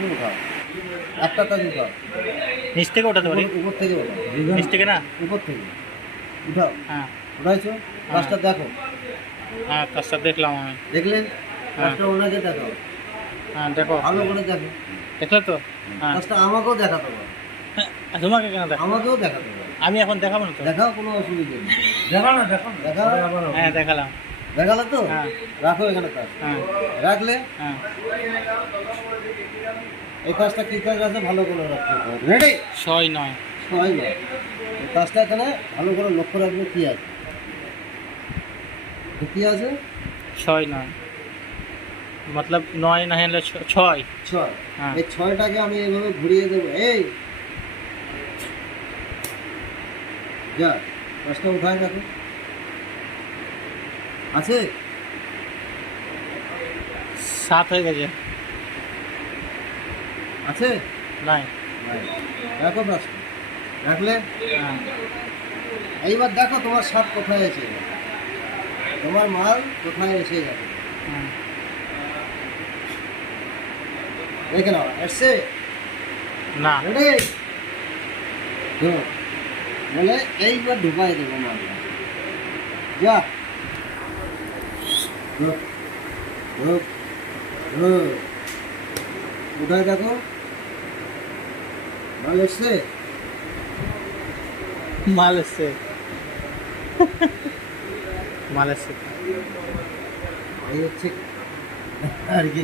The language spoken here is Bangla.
তুমি উঠাও, একটা তাজ উঠাও, নিচ থেকে ওঠাতে পারি? উপর থেকে উঠাও, নিচ থেকে না? উপর থেকে উঠাও। হ্যাঁ উঠাইছো? কাজটা দেখো। হ্যাঁ, কাজটা দেখলাম আমি। দেখলেন? কাজটা ওনাকে দেখাও, হ্যাঁ দেখো, ভালো করে দেখো। দেখলে তো? হ্যাঁ। কাজটা আমাকেও দেখাতে পারো, তোমাকে কেন দেখো? আমাকেও দেখাতে পারো। আমি এখন দেখাবো না তো? দেখাও, কোনো অসুবিধা নেই। দেখাও না, দেখাও না। দেখাও। হ্যাঁ দেখালাম। দেখালে তো? হ্যাঁ। রাখো এখানে কাজ। হ্যাঁ রাখলে হ্যাঁ। এই কাজটা কি কাজ আছে ভালো করে রাখতে হবে। রেডি? 6-9। সবাই বল। এই কাজটা এখানে ভালো করে লক্ষ্য রাখবে কি আছে। কি আছে? 6-9 मतलब 9 না হলে 6। 6। হ্যাঁ। এই 6টাকে আমি এইভাবে ঘুরিয়ে দেবো। এই যা, কাজটা উঠায় দেখো। আছে? 7 হয়ে গেছে। আছে? নাই। নাই। দেখো কাজটা। রাখলে? হ্যাঁ। এইবার দেখো তোমার স্বাদ কোথায় এসে গেছে, তোমার মাল কোথায় এসে গেছে। হ্যাঁ। দেখে নাও, এসছে? না। রেডি? বলে এইবার ঢুকাই দেবো মালটা। যা ঢুক, ঢুক, ঢুক। কোথায় দেখো মাল এসছে? মাল এসছে। মাল এসছে। এই হচ্ছে আর কি